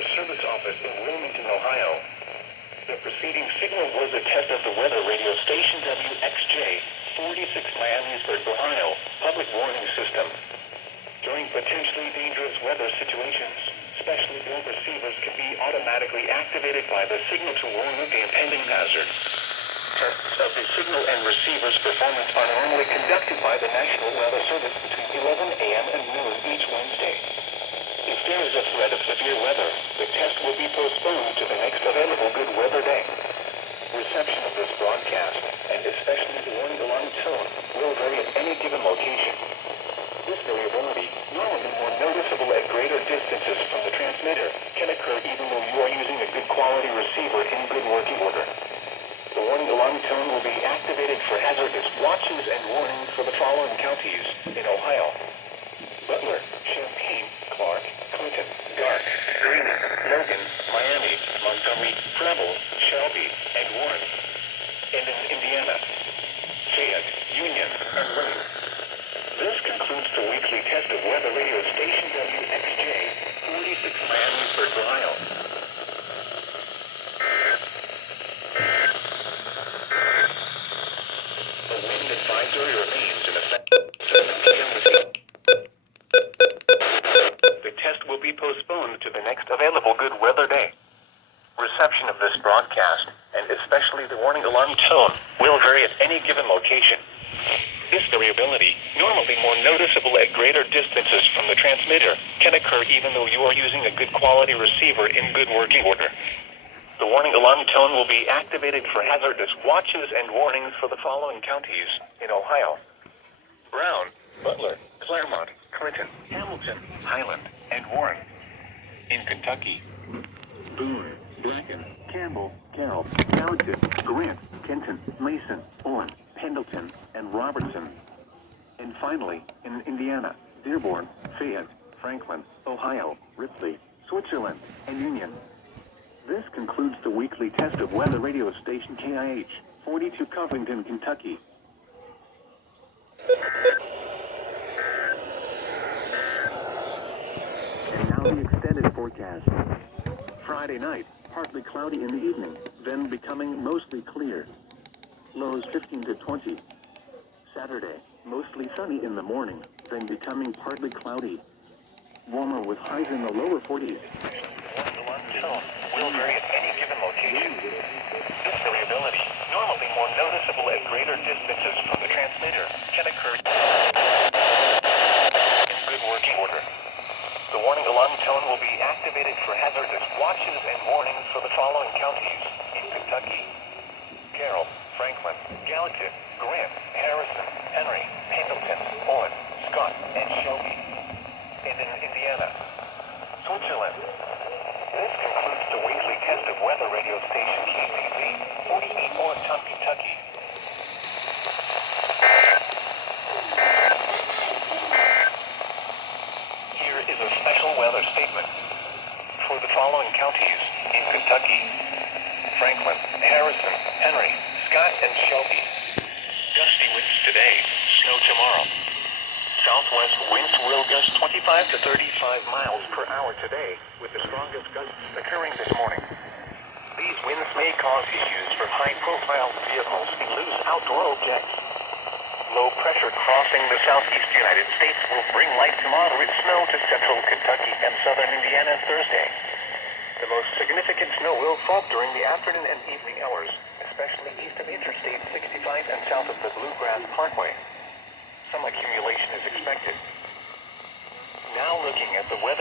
Weather Service Office in Wilmington, Ohio. The preceding signal was a test of the weather radio station WXJ, 46 Miamisburg, Ohio, public warning system. During potentially dangerous weather situations, specially built receivers can be automatically activated by the signal to warn of the impending hazard. Tests of the signal and receiver's performance are normally conducted by the National Weather Service between 11 a.m. and noon each Wednesday. If there is a threat of severe weather, the test will be postponed to the next available good weather day. Reception of this broadcast, and especially the warning alarm tone, will vary at any given location. This variability, normally more noticeable at greater distances from the transmitter, can occur even though you are using a good quality receiver in good working order. The warning alarm tone will be activated for hazardous watches and warnings for the following counties in Ohio: Butler, Champaign, Clark, Clinton, Dark, Greeley, Logan, Miami, Montgomery, Preble, Shelby, and Warren. And in Indiana, Fayette, Union, and Wayne. This concludes the weekly test of weather radio station WXJ, 46 Miamisburg, Ohio. The wind advisory remains in effect. 7 p.m. this evening. The test will be postponed to the next available good weather day. Reception of this broadcast, and especially the warning alarm tone, will vary at any given location. This variability, normally more noticeable at greater distances from the transmitter, can occur even though you are using a good quality receiver in good working order. The warning alarm tone will be activated for hazardous watches and warnings for the following counties in Ohio: Brown, Butler, Claremont, Clinton, Hamilton, Highland, and Warren. In Kentucky, Boone, Bracken, Campbell, Carroll, Gallatin, Grant, Kenton, Mason, Owen, Pendleton, and Robertson. And finally, in Indiana, Dearborn, Fayette, Franklin, Ohio, Ripley, Switzerland, and Union. This concludes the weekly test of weather radio station KIH, 42 Covington, Kentucky. And now the extended forecast. Friday night, partly cloudy in the evening, then becoming mostly clear. Lows 15 to 20. Saturday, mostly sunny in the morning, then becoming partly cloudy. Warmer with highs in the lower 40s. Will vary at any given location. This variability, normally more noticeable at greater distances from the transmitter, can occur in good working order. The warning alarm tone will be activated for hazardous watches and warnings for the following counties in Kentucky: Carroll, Franklin, Gallatin, Grant, Harrison, Henry, Pendleton, Owen, Scott, and Shelby. And in Indiana, Switzerland. This concludes the weekly test of weather radio station KCZ, 48 Morristown, Kentucky. Here is a special weather statement for the following counties in Kentucky: Franklin, Harrison, Henry, Scott, and Shelby. Gusty winds today, snow tomorrow. Southwest winds will gust 25 to 35 miles per hour today, with the strongest gusts occurring this morning. These winds may cause issues for high-profile vehicles and loose outdoor objects. Low pressure crossing the southeast United States will bring light to moderate snow to central Kentucky and southern Indiana Thursday. The most significant snow will fall during the afternoon and evening hours, especially east of Interstate 65 and south of the Bluegrass Parkway. Some accumulation is expected. Now looking at the weather